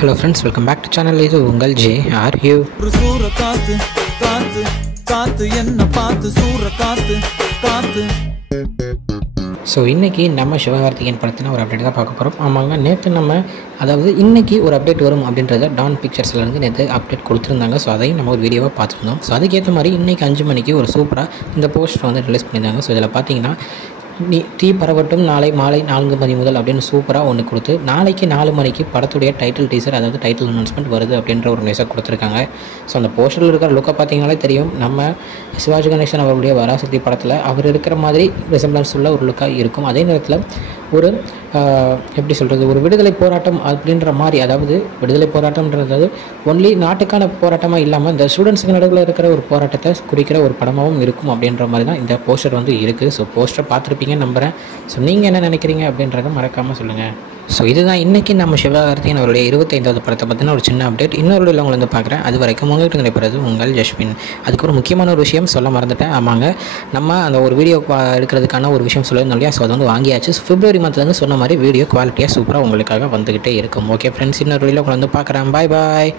Hello friends, welcome back to channel. This is Ungal J. Are you? So இன்றைக்கி நம்ம சிவகார்த்திகேயன் படத்தில் ஒரு update தான் பார்க்க போகிறோம். ஆமாங்க, நேற்று அதாவது இன்றைக்கி ஒரு அப்டேட் வரும் அப்படின்றத டான் பிக்சர்ஸ்லேருந்து நேற்று அப்டேட் கொடுத்துருந்தாங்க. ஸோ அதையும் நம்ம ஒரு வீடியோவாக பார்த்துருந்தோம். ஸோ அதுக்கேற்ற மாதிரி இன்றைக்கி 5 மணிக்கு ஒரு சூப்பராக இந்த போஸ்டர் வந்து ரிலீஸ் பண்ணியிருந்தாங்க. ஸோ இதில் பார்த்தீங்கன்னா தீ பரவட்டும் நாளை மாலை 4 மணி முதல் அப்படின்னு சூப்பராக ஒன்று கொடுத்து நாளைக்கு 4 மணிக்கு படத்துடைய டைட்டில் டீசர், அதாவது டைட்டில் அனௌன்ஸ்மெண்ட் வருது அப்படின்ற ஒரு நியூஸை கொடுத்துருக்காங்க. ஸோ அந்த போஸ்டரில் இருக்கிற லுக்கை பார்த்தீங்கனாலே தெரியும், நம்ம சிவாஜி கணேசன் அவருடைய வராசக்தி படத்தில் அவர் இருக்கிற மாதிரி ரிசம்பிளன்ஸ் உள்ள ஒரு லுக்காக இருக்கும். அதே நேரத்தில் ஒரு எப்படி சொல்கிறது, ஒரு விடுதலை போராட்டம் அப்படின்ற மாதிரி, அதாவது விடுதலை போராட்டம்ன்றது ஒன்லி நாட்டுக்கான போராட்டமாக இல்லாமல் இந்த ஸ்டூடெண்ட்ஸுக்கு நடுவில் இருக்கிற ஒரு போராட்டத்தை குறிக்கிற ஒரு படமாகவும் இருக்கும் அப்படின்ற மாதிரி தான் இந்த போஸ்டர் வந்து இருக்குது. ஸோ போஸ்டரை பார்த்துருப்பீங்கன்னு நம்புகிறேன். ஸோ நீங்கள் என்ன நினைக்கிறீங்க அப்படின்றத மறக்காமல் சொல்லுங்கள். ஸோ இதுதான் இன்றைக்கி நம்ம சிவகார்த்திகேயன் அவருடைய 25வது படத்தை பற்றின ஒரு சின்ன அப்டேட். இன்னொரு உங்களை வந்து பார்க்குறேன். அது வரைக்கும் உங்கள்கிட்ட நடைபெறது உங்கள் ஜஸ்வின். அதுக்கு ஒரு முக்கியமான ஒரு விஷயம் சொல்ல மறந்துட்டேன். ஆமாங்க, நம்ம அந்த ஒரு வீடியோ எடுக்கிறதுக்கான ஒரு விஷயம் சொல்லியிருந்தோம் இல்லையா? ஸோ அது வந்து வாங்கியாச்சு. February மந்த்லேருந்து சொன்ன மாதிரி வீடியோ குவாலிட்டியாக சூப்பராக உங்களுக்காக வந்துக்கிட்டே இருக்கும். ஓகே ஃப்ரெண்ட்ஸ், இன்னொரு உங்களை வந்து பார்க்குறேன். பாய் பாய்.